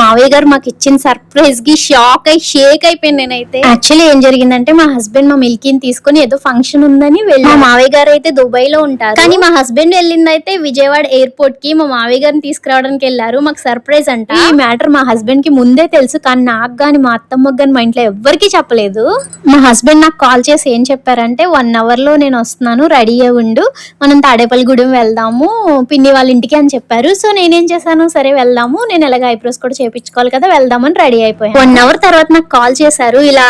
మావయ్య గారు మాకు ఇచ్చిన సర్ప్రైజ్ కి షాక్ అయి షేక్ అయిపోయింది నేనైతే. యాక్చువల్లీ ఏం జరిగిందంటే మా హస్బెండ్ మా మిల్కీని తీసుకుని ఏదో ఫంక్షన్ ఉందని వెళ్ళి, మా మావయ్య గారు అయితే దుబాయ్ లో ఉంటారు. కానీ మా హస్బెండ్ వెళ్ళింది అయితే విజయవాడ ఎయిర్పోర్ట్ కి మా మావయ్య గారిని తీసుకురావడానికి వెళ్ళారు. మాకు సర్ప్రైజ్ అంట. ఈ మ్యాటర్ మా హస్బెండ్ కి ముందే తెలుసు, కానీ నాకు గాని మా అత్తమ్మకి గాని మా ఇంట్లో ఎవ్వరికి చెప్పలేదు. మా హస్బెండ్ నాకు కాల్ చేసి ఏం చెప్పారంటే 1 hour లో నేను వస్తున్నాను, రెడీ అయ్యి ఉండు, మనం తాడేపల్లిగూడెం వెళ్దాము పిన్ని వాళ్ళ ఇంటికి అని చెప్పారు. సో నేనేం చేశాను, సరే వెళ్దాము, నేను ఎలాగ ఐబ్రోస్ కూడా చేయించుకోవాలి కదా, వెళ్దామని రెడీ అయిపోయాను. 1 hour తర్వాత నాకు కాల్ చేశారు ఇలా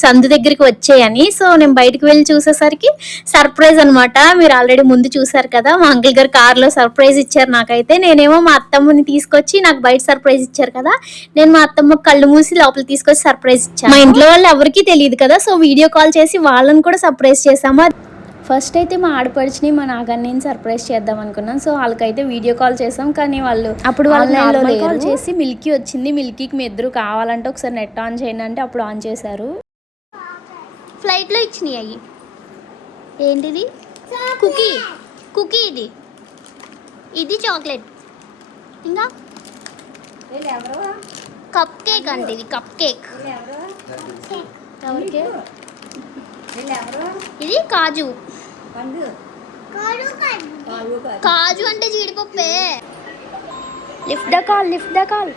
సందు దగ్గరికి వచ్చేయని. సో నేను బయటకు వెళ్ళి చూసేసరికి సర్ప్రైజ్ అనమాట. మీరు ఆల్రెడీ ముందు చూసారు కదా, మా అంకుల్ గారు కార్ లో సర్ప్రైజ్ ఇచ్చారు నాకైతే. నేనేమో మా అత్తమ్మని తీసుకొచ్చి నాకు బయట సర్ప్రైజ్ ఇచ్చారు కదా, నేను మా అత్తమ్మ కళ్ళు మూసి లోపల తీసుకొచ్చి సర్ప్రైజ్ ఇచ్చాను. మా ఇంట్లో వాళ్ళు ఎవరికీ తెలియదు కదా, సో వీడియో కాల్ చేసి వాళ్ళని కూడా సర్ప్రైజ్ చేసాము. ఫస్ట్ అయితే మా ఆడపడిచిని మా నాగన్నని సర్ప్రైజ్ చేద్దాం అనుకున్నాం. సో వాళ్ళకైతే వీడియో కాల్ చేసాం, కానీ వాళ్ళు అప్పుడు వాళ్ళు కాల్ చేసి మిల్కీ వచ్చింది, మిల్కీకి మీ ఇద్దరు కావాలంటే ఒకసారి నెట్ ఆన్ చేయండి అంటే అప్పుడు ఆన్ చేశారు. ఫ్లైట్లో ఇచ్చినాయి అవి. ఏంటిది? కుకీ. కుకీ ఇది. ఇది చాక్లెట్. ఇంకా కప్ కేక్ అంటే ఇది కప్ కేక్. ఎవరికి? ఇది కాజు. కాజు అంటే జీడిపప్పే. Lift the call, lift the call.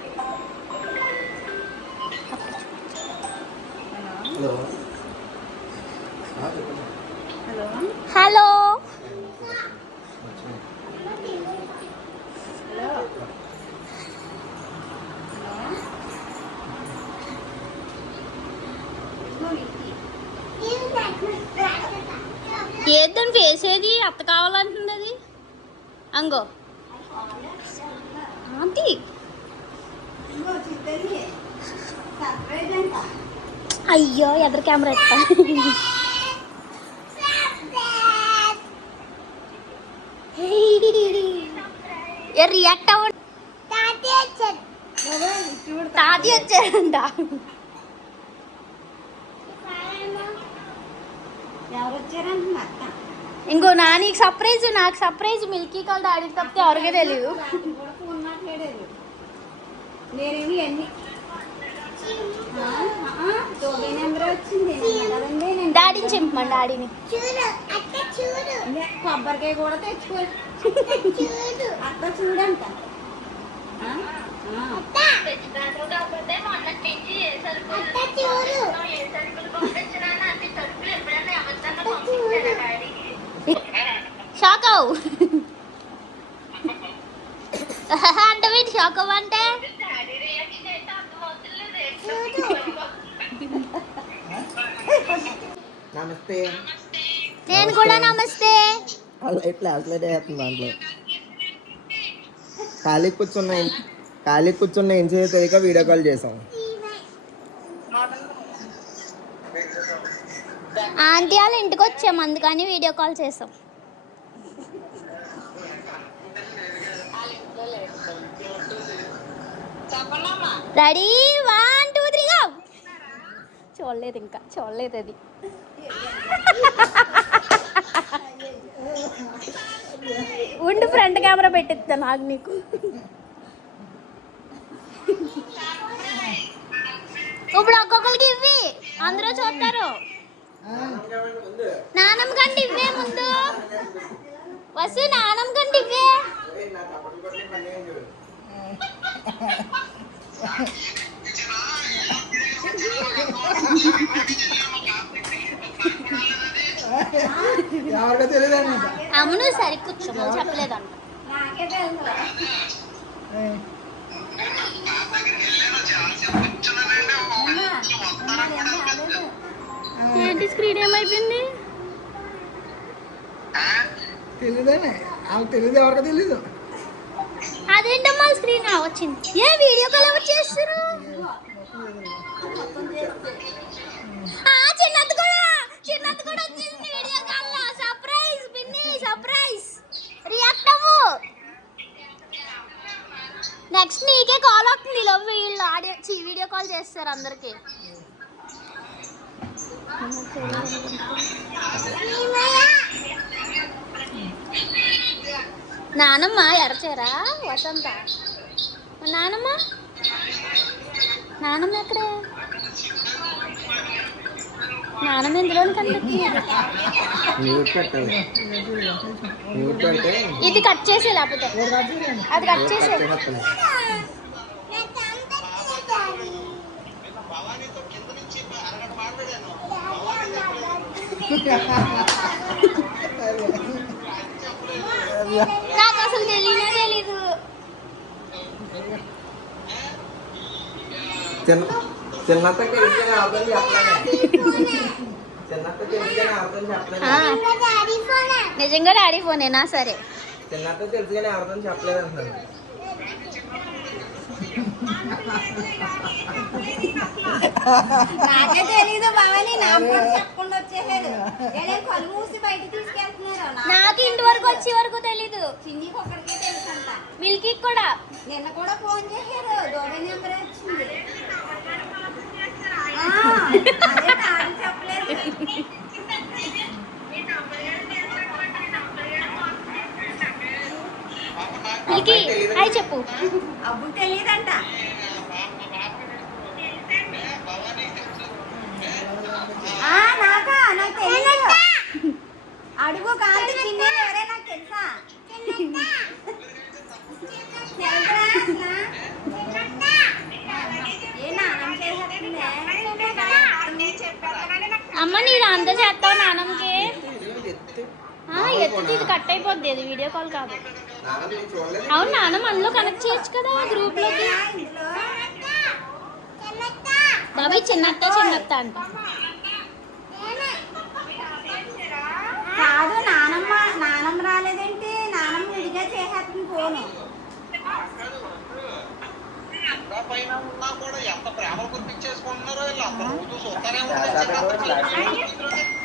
Hello. ఏదని వేసేది అత్త కావాలంటుంది అది. అంగో ఆంటీ అయ్యో ఎదురు కెమెరా ఎత్తా. రియాక్ట్ అవ్వ. తాతి వచ్చారంట. ఇంకో నీకు సర్ప్రైజ్, నాకు సర్ప్రైజ్. మిల్కీ కాల్ డాడీకి తప్పితే ఎవరికే తెలియదు. డాడీని చెప్పమని, డాడీని. కొబ్బరికాయ కూడా తెచ్చుకో అత్త చూడంట. షాక్ అవు అంటే వీటి షాక్ అవ్వంటే నమస్తే. నేను కూడా నమస్తే. ఖాళీ కూర్చున్న ఏం చేయక వీడియో కాల్ చేసాం. ఆంటీ వాళ్ళ ఇంటికి వచ్చాము, అందుకని వీడియో కాల్ చేసాం. Ready 1 2 3 go. చూడలేదు, ఇంకా చూడలేదు అది. ఉండు ఫ్రంట్ కెమెరా పెట్టిస్తా నాకు నీకు. ఇప్పుడు ఒక్కొక్కరికి ఇవ్వి, అందరూ చూస్తారు. నానమ్మ కంటే ఇవ్వే ముందు. వసు నానమ్మ కంటే ఇవ్వే. అమ్మను సరి కూర్చో, చెప్పలేదంట. ఏంటి స్క్రీన్ ఏమైపోయింది? తెలియదేనే, వాళ్ళకి తెలియదు, ఎవరికి తెలీదు. అదేంటమ్మా స్క్రీన్ వచ్చింది. ఏ వీడియో కాల్ ఎవరు చేస్తారు? చిన్నది కూడా వచ్చింది వీడియో కాల్ లో. సర్ప్రైజ్ పిన్ని, సర్ప్రైజ్. రియాక్ట్ అవ్వు. నెక్స్ట్ నీకే కాల్ వస్తుంది. వీళ్ళు ఆడియో వీడియో కాల్ చేస్తారు అందరికి. నానమ్మ ఎరచేరా వసంత. నానమ్మ నానమ్మ ఎక్కడే? నానమ్మ ఎందులో కనిపిస్తుంది? మ్యూట్ పెట్టాలి. మ్యూట్ అంటే ఇది కట్ చేసే, లేకపోతే అది కట్ చేసే. చెప్పాలి. నాకు అసలు తెలియనే తెలీదు. చిన్నత తెలిసిన అర్థం చెప్పలేదు. చిన్నత తెలిసిన అర్థం చెప్పలేదు. నిజంగా డాడీ ఫోనేనా? సరే. చిన్నత తెలిసిన అర్థం చెప్పలేదు అంటున్నాను. నాకే తెలీదు భవాని, నాకు కూడా చెప్పకుండా వచ్చేసాడు. కళ్ళు మూసి బయట తీసుకెళ్తున్నారు. నాకు ఇంటి వరకు వచ్చే వరకు తెలీదు. చిన్నీకి ఒక్కడికే తెలుసు అంట. మిల్కీ కూడా. నిన్న కూడా ఫోన్ చేశారు, డోరీ నెంబర్ వచ్చింది. అదే నాకు చెప్పలేదు. మిల్కీ హాయ్ చెప్పు. అప్పుడు తెలియదంట. నాకు తెలియదు. అడుగు కాదు, చిన్న ఎవరే నాకు తెలుసా? అమ్మ నీది అంత చేస్తావు నానమ్మకి? ఎత్తితే ఇది కట్ అయిపోద్ది, అది వీడియో కాల్ కాదు. అవును నానమ్మ అందులో కనెక్ట్ చేయొచ్చు కదా గ్రూప్ లోకి. బాబాయ్ చిన్నత్త చిన్నత్త అంట. కాదు నానమ్మ రాలేదేంటి? నానమ్మ విడిగా చేసేస్తుంది ఫోను.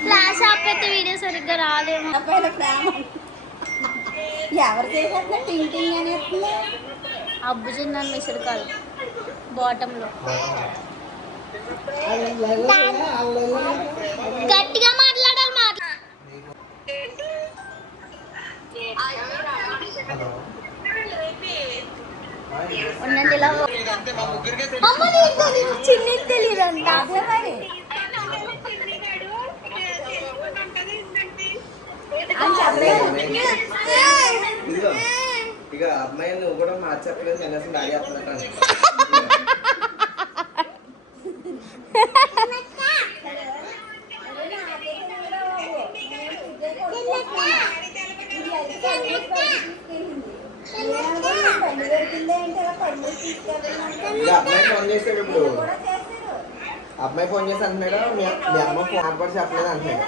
ఫ్లాష్ ఆపైతే వీడియో సరిగ్గా రాదేమో. ఎవరు చేసేస్తున్నా టింగ్ టింగ్ అనేస్తుంది. అబ్బు చిన్న మిస్డ్ కాల్ బాటమ్ లో. గట్టిగా మాట్లాడాలి. ఉండండి ఇలా. అమ్మ చిన్న తెలియదంట. మరి ఇక అమ్మాయి నువ్వు కూడా మార్చట్లేదు. నేను డాడీ వస్తున్నట్టు అబ్బాయి ఫోన్ చేశాడు. ఇప్పుడు అబ్బాయి ఫోన్ చేసి అంటున్నాడు మీ అమ్మ ఫోన్ కూడా చెప్పలేదు అంటున్నాడు.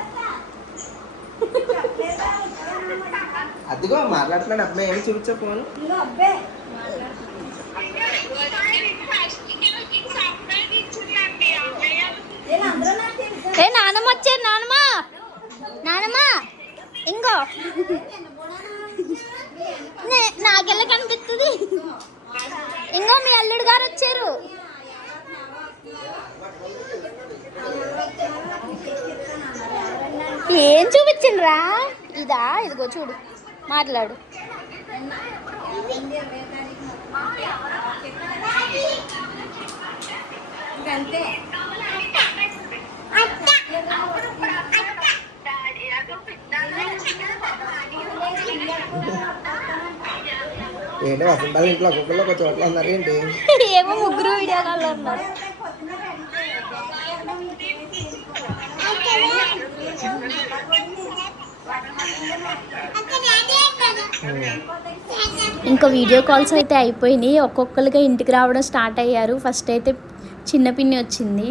అదిగో మాట్లాడుతున్నాడు అబ్బాయి. ఏమి చూపించా ఫోన్? ఏ నానమ్మ వచ్చారు. నానమ్మ ఇంకో నాకెలా కనిపిస్తుంది? ఇంకో మీ అల్లుడు గారు వచ్చారు. ఏం చూపించిండ్రా? ఇదా? ఇదిగో చూడు, మాట్లాడు. అంతే. ఏంటి వసంతాల ఇంట్లో ఒక్కొక్కరు ఒక చోట్ల ఉన్నారు ఏంటి? ఏమో ముగ్గురు వీడియో కాల్ ఉన్నారు. ఇంకా వీడియో కాల్స్ అయితే అయిపోయినాయి. ఒక్కొక్కరిగా ఇంటికి రావడం స్టార్ట్ అయ్యారు. ఫస్ట్ అయితే చిన్న పిన్ని వచ్చింది.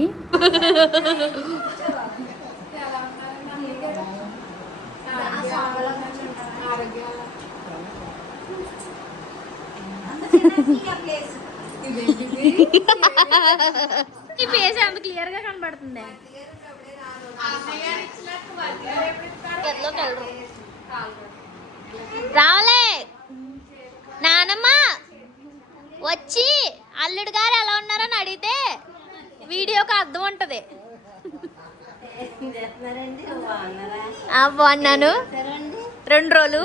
ఈ ఫేస్ అంత క్లియర్ గా కనబడుతుంది. రావలే నానమ్మ వచ్చి అల్లుడు గారు ఎలా ఉన్నారని అడిగితే వీడియోకి అర్థం ఉంటది. బాగున్నాను 2 రోజులు.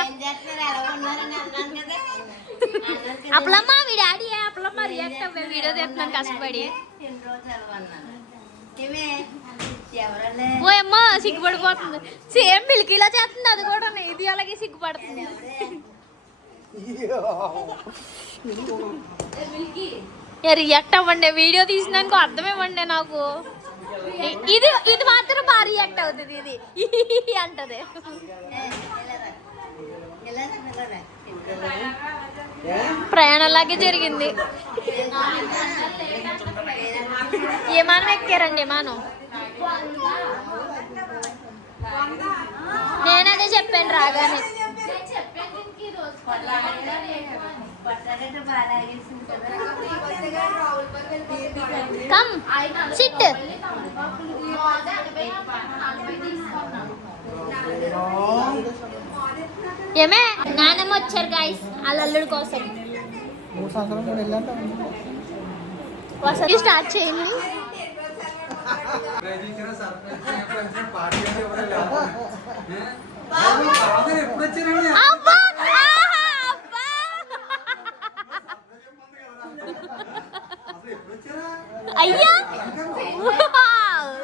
ఏం చేస్తున్నారు ఎలా ఉన్నారని అన్నాను కదా అప్పులమ్మ మీ డాడీ అప్పులమ్మ రియాక్ట్ అవ్వే వీడియో తెస్తున్నాను కష్టపడి. ఎన్ని రోజులు ఎలా అన్నాను ఏమే ఎవరన్నా ఓ అమ్మ సిగ్గుపడిపోతుంది. సేమ్ మిల్కీలా చేస్తుంది అది కూడా. ఇది అలాగే సిగ్గుపడుతుంది. రియాక్ట్ అవ్వండి, వీడియో తీసినాక అర్థం ఇవ్వండి నాకు. ఇది ఇది మాత్రం బాగా రియాక్ట్ అవుతుంది. ఇది అంటది. ప్రయాణంలాగే జరిగింది. విమానం ఎక్కారండి. విమానం నేనదే చెప్పాను రాగానే. Come SIT. ఏమే నానమ్మ వచ్చారు గాయస్ వాళ్ళ అల్లుడి కోసం. స్టార్ట్ చేయండి. అబ్బా! ఆహా! అబ్బా! అయ్యా! వావ్!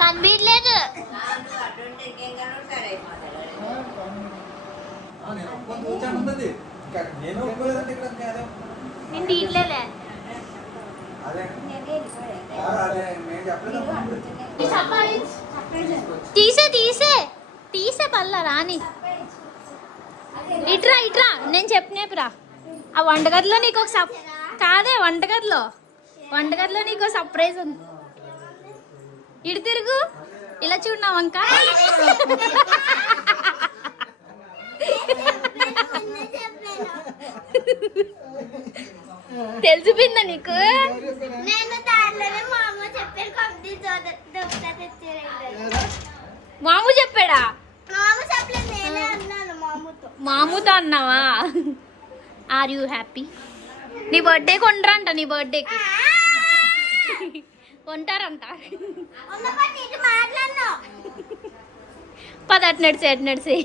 కనిపించలేదు. నేను తీయట్లేలే. తీసే తీసే తీసే పల్లా రాని. ఇట్రా ఇట్రా నేను చెప్పినేపురా. ఆ వంటగదిలో నీకు ఒక కాదే వంటగదిలో నీకు సర్ప్రైజ్ ఉంది. ఇటు తిరుగు. ఇలా చూడన్నావు ఇంకా. తెలిసిపోయిందా నీకు? మాము చెప్పాడా? మామూతో అన్నావా? Are you happy? నీ బర్త్డే కొంటారంట. నీ బర్త్డేకి కొంటారంట. పద అటు నడిసే.